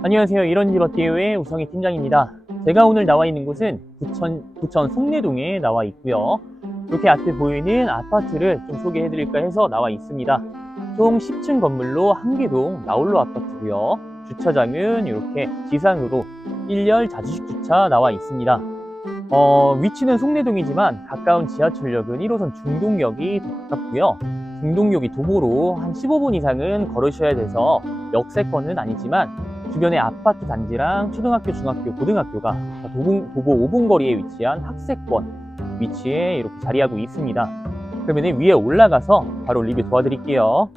안녕하세요. 어때요의 우성희 팀장입니다. 제가 오늘 나와 있는 곳은 부천, 부천 송내동에 나와 있고요. 이렇게 앞에 보이는 아파트를 좀 소개해 드릴까 해서 나와 있습니다. 총 10층 건물로 한개동 나홀로 아파트고요. 주차장은 이렇게 지상으로 1열 자주식 주차 나와 있습니다. 어, 위치는 송내동이지만 가까운 지하철역은 1호선 중동역이 더 가깝고요. 중동역이 도보로 한 15분 이상은 걸으셔야 돼서 역세권은 아니지만 주변에 아파트 단지랑 초등학교, 중학교, 고등학교가 도보 5분 거리에 위치한 학세권 위치에 이렇게 자리하고 있습니다. 그러면 위에 올라가서 바로 리뷰 도와드릴게요.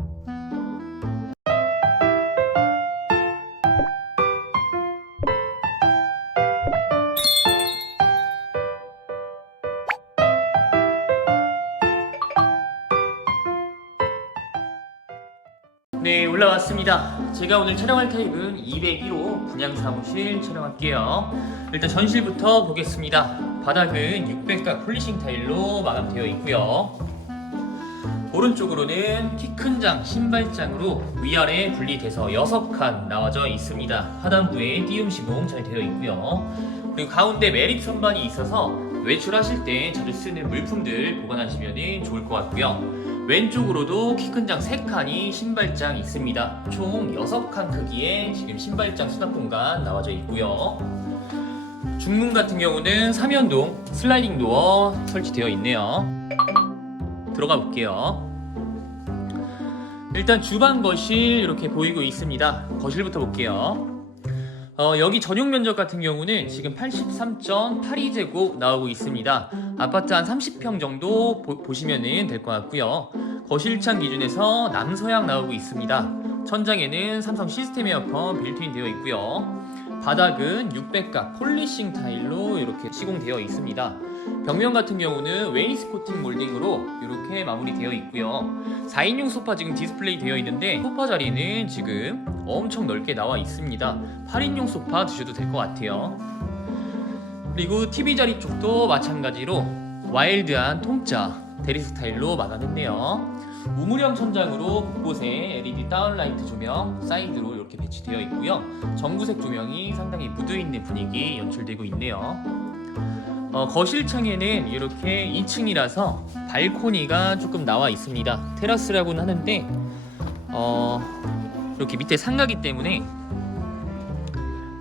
네, 올라왔습니다. 제가 오늘 촬영할 타입은 201호 분양사무실 촬영할게요. 일단 전실부터 보겠습니다. 바닥은 600각 폴리싱 타일로 마감되어 있고요. 오른쪽으로는 키 큰 장, 신발장으로 위아래 분리돼서 6칸 나와져 있습니다. 하단부에 띄움 시공 잘 되어 있고요. 그리고 가운데 매립 선반이 있어서 외출하실 때 자주 쓰는 물품들 보관하시면 좋을 것 같고요. 왼쪽으로도 키 큰 장 3칸이 신발장 있습니다. 총 6칸 크기의 지금 신발장 수납 공간 나와져 있고요. 중문 같은 경우는 3연동 슬라이딩 도어 설치되어 있네요. 들어가 볼게요. 일단 주방 거실 이렇게 보이고 있습니다. 거실부터 볼게요. 어, 여기 전용 면적 같은 경우는 지금 83.82제곱 나오고 있습니다. 아파트 한 30평 정도 보, 시면 될 것 같고요. 거실창 기준에서 남서향 나오고 있습니다. 천장에는 삼성 시스템 에어컨 빌트인 되어 있고요. 바닥은 600각 폴리싱 타일로 이렇게 시공되어 있습니다. 벽면 같은 경우는 웨이스코팅 몰딩으로 이렇게 마무리되어 있고요. 4인용 소파 지금 디스플레이 되어 있는데 소파 자리는 지금 엄청 넓게 나와 있습니다. 8인용 소파 드셔도 될 것 같아요. 그리고 TV 자리 쪽도 마찬가지로 와일드한 통짜 대리 스타일로 마감했네요. 우물형 천장으로 곳곳에 LED 다운라이트 조명 사이드로 이렇게 배치되어 있고요. 전구색 조명이 상당히 묻어있는 분위기 연출되고 있네요. 어, 거실 창에는 이렇게 2층이라서 발코니가 조금 나와 있습니다. 테라스라고는 하는데 어, 이렇게 밑에 상가기 때문에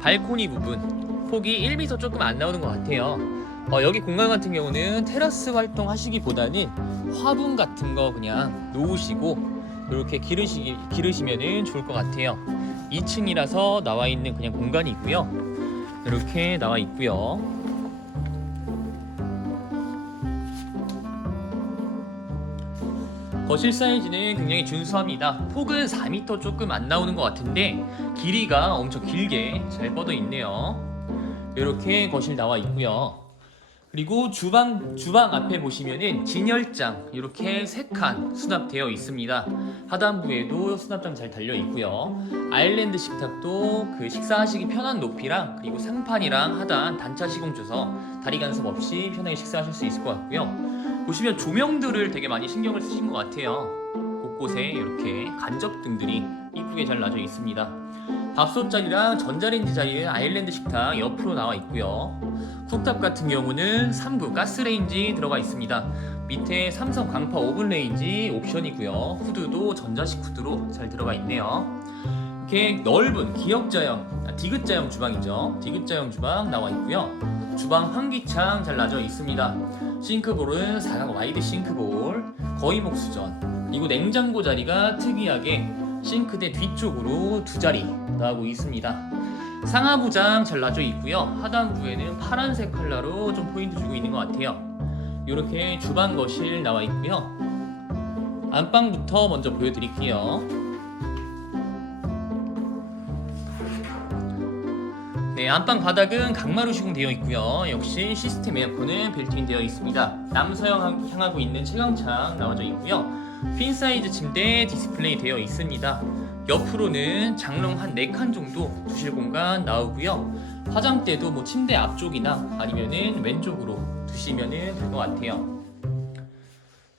발코니 부분 폭이 1m 조금 안 나오는 것 같아요. 어, 여기 공간 같은 경우는 테라스 활동 하시기보다는 화분 같은 거 그냥 놓으시고 이렇게 기르시, 기르시면 좋을 것 같아요. 2층이라서 나와 있는 그냥 공간이 있고요. 이렇게 나와 있고요. 거실 사이즈는 굉장히 준수합니다. 폭은 4m 조금 안 나오는 것 같은데 길이가 엄청 길게 잘 뻗어 있네요. 이렇게 거실 나와 있고요. 그리고 주방 주방 앞에 보시면은 진열장 이렇게 세 칸 수납되어 있습니다. 하단부에도 수납장 잘 달려 있고요. 아일랜드 식탁도 그 식사하시기 편한 높이랑 그리고 상판이랑 하단 단차 시공 줘서 다리 간섭 없이 편하게 식사하실 수 있을 것 같고요. 보시면 조명들을 되게 많이 신경을 쓰신 것 같아요. 곳곳에 이렇게 간접 등들이 이쁘게 잘 놔져 있습니다. 밥솥 자리랑 전자레인지 자리에 아일랜드 식탁 옆으로 나와 있고요. 쿡탑 같은 경우는 3부 가스레인지 들어가 있습니다. 밑에 삼성 광파 오븐 레인지 옵션이고요. 후드도 전자식 후드로 잘 들어가 있네요. 이렇게 넓은 기역자형, 아, 디귿자형 주방이죠. 디귿자형 주방 나와 있고요. 주방 환기창 잘 놔져 있습니다. 싱크볼은 4각 와이드 싱크볼, 거의 목수전. 그리고 냉장고 자리가 특이하게 싱크대 뒤쪽으로 두 자리 나오고 있습니다. 상하부장 잘 놔져 있고요. 하단부에는 파란색 컬러로 좀 포인트 주고 있는 것 같아요. 이렇게 주방 거실 나와 있고요. 안방부터 먼저 보여드릴게요. 네, 안방 바닥은 강마루 시공되어 있고요. 역시 시스템 에어컨은 빌트인 되어 있습니다. 남서형 향하고 있는 채광창 나와져 있고요. 퀸 사이즈 침대 디스플레이 되어 있습니다. 옆으로는 장롱 한 4칸 정도 두실 공간 나오고요. 화장대도 뭐 침대 앞쪽이나 아니면은 왼쪽으로 두시면 될것 같아요.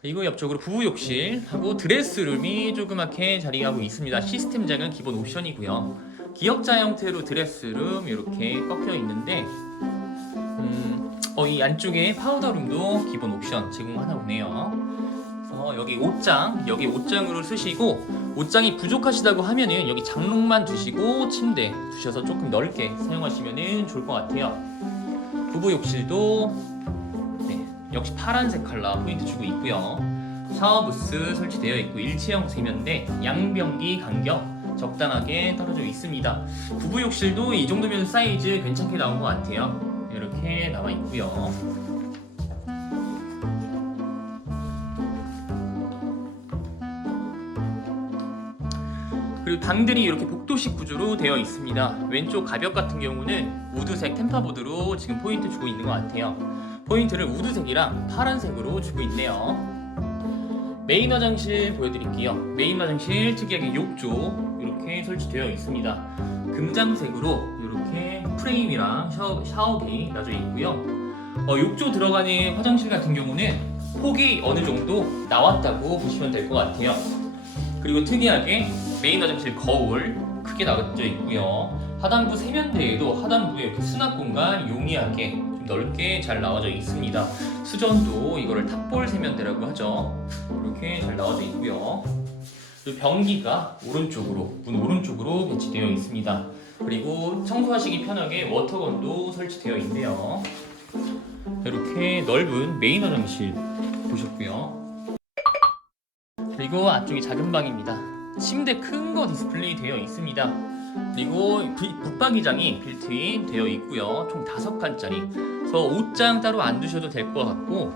그리고 옆쪽으로 부부 욕실하고 드레스룸이 조그맣게 자리하고 있습니다. 시스템장은 기본 옵션이고요. 기역자 형태로 드레스룸 이렇게 꺾여 있는데 음, 어, 이 안쪽에 파우더룸도 기본 옵션 제공하나 보네요. 그래서 여기 옷장, 여기 옷장으로 쓰시고 옷장이 부족하시다고 하면은 여기 장롱만 두시고 침대 두셔서 조금 넓게 사용하시면 좋을 것 같아요. 부부 욕실도 네, 역시 파란색 컬러 포인트 주고 있고요. 샤워 부스 설치되어 있고 일체형 세면대, 양변기 간격 적당하게 떨어져 있습니다. 부부 욕실도 이 정도면 사이즈 괜찮게 나온 것 같아요. 이렇게 나와 있고요. 그리고 방들이 이렇게 복도식 구조로 되어 있습니다. 왼쪽 가벽 같은 경우는 우드색 템파보드로 지금 포인트 주고 있는 것 같아요. 포인트를 우드색이랑 파란색으로 주고 있네요. 메인 화장실 보여드릴게요. 메인 화장실 특이하게 욕조 이렇게 설치되어 있습니다. 금장색으로 이렇게 프레임이랑 샤워, 샤워기 놔져 있고요. 어, 욕조 들어가는 화장실 같은 경우는 폭이 어느 정도 나왔다고 보시면 될 것 같아요. 그리고 특이하게 메인 화장실 거울 크게 나가져 있고요. 하단부 세면대에도 하단부에 이렇게 수납 공간 용이하게 좀 넓게 잘 나와져 있습니다. 수전도 이거를 탑볼 세면대라고 하죠. 이렇게 잘 나와져 있고요. 그리고 변기가 오른쪽으로 문 오른쪽으로 배치되어 있습니다. 그리고 청소하시기 편하게 워터건도 설치되어 있네요. 이렇게 넓은 메인 화장실 보셨고요. 그리고 앞쪽이 작은 방입니다. 침대 큰 거 디스플레이 되어 있습니다. 그리고 비- 붙박이장이 빌트인 되어 있고요. 총 다섯 칸짜리. 그래서 옷장 따로 안 두셔도 될 것 같고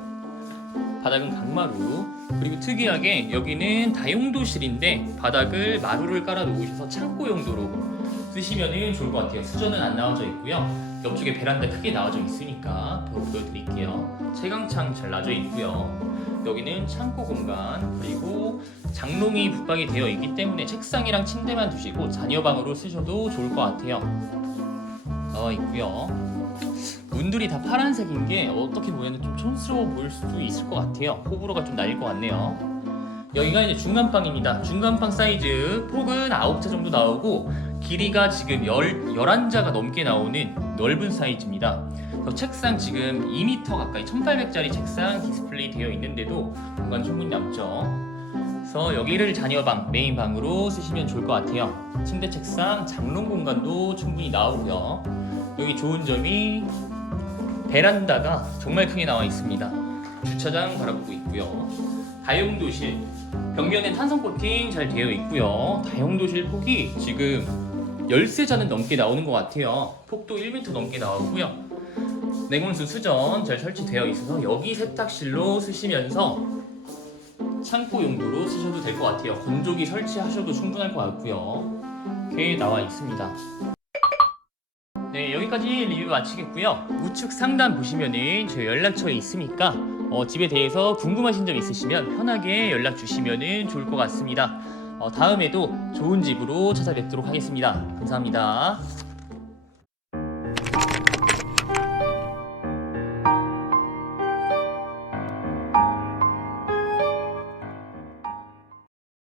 바닥은 강마루. 그리고 특이하게 여기는 다용도실인데 바닥을 마루를 깔아 놓으셔서 창고 용도로 쓰시면 좋을 것 같아요. 수전은 안 나와져 있고요. 옆쪽에 베란다 크게 나와져 있으니까 더 보여드릴게요. 채광창 잘 놔져 있고요. 여기는 창고 공간 그리고 장롱이 붙박이 되어 있기 때문에 책상이랑 침대만 두시고 자녀 방으로 쓰셔도 좋을 것 같아요. 나와 있고요. 문들이 다 파란색인 게 어떻게 보면 좀 촌스러워 보일 수도 있을 것 같아요. 호불호가 좀 날릴 것 같네요. 여기가 이제 중간방입니다. 중간방 사이즈 폭은 9자 정도 나오고 길이가 지금 10, 11자가 넘게 나오는 넓은 사이즈입니다. 그래서 책상 지금 2m 가까이 1800짜리 책상 디스플레이 되어 있는데도 공간 충분히 남죠. 그래서 여기를 자녀방, 메인방으로 쓰시면 좋을 것 같아요. 침대 책상, 장롱 공간도 충분히 나오고요. 여기 좋은 점이 베란다가 정말 크게 나와 있습니다. 주차장 바라보고 있고요. 다용도실, 벽면에 탄성 코팅 잘 되어 있고요. 다용도실 폭이 지금 13자는 넘게 나오는 것 같아요. 폭도 1m 넘게 나오고요. 냉온수 수전 잘 설치되어 있어서 여기 세탁실로 쓰시면서 창고 용도로 쓰셔도 될 것 같아요. 건조기 설치하셔도 충분할 것 같고요. 이렇게 나와 있습니다. 네, 여기까지 리뷰 마치겠고요. 우측 상단 보시면은 저 연락처에 있으니까 어, 집에 대해서 궁금하신 점 있으시면 편하게 연락 주시면 좋을 것 같습니다. 어, 다음에도 좋은 집으로 찾아뵙도록 하겠습니다. 감사합니다.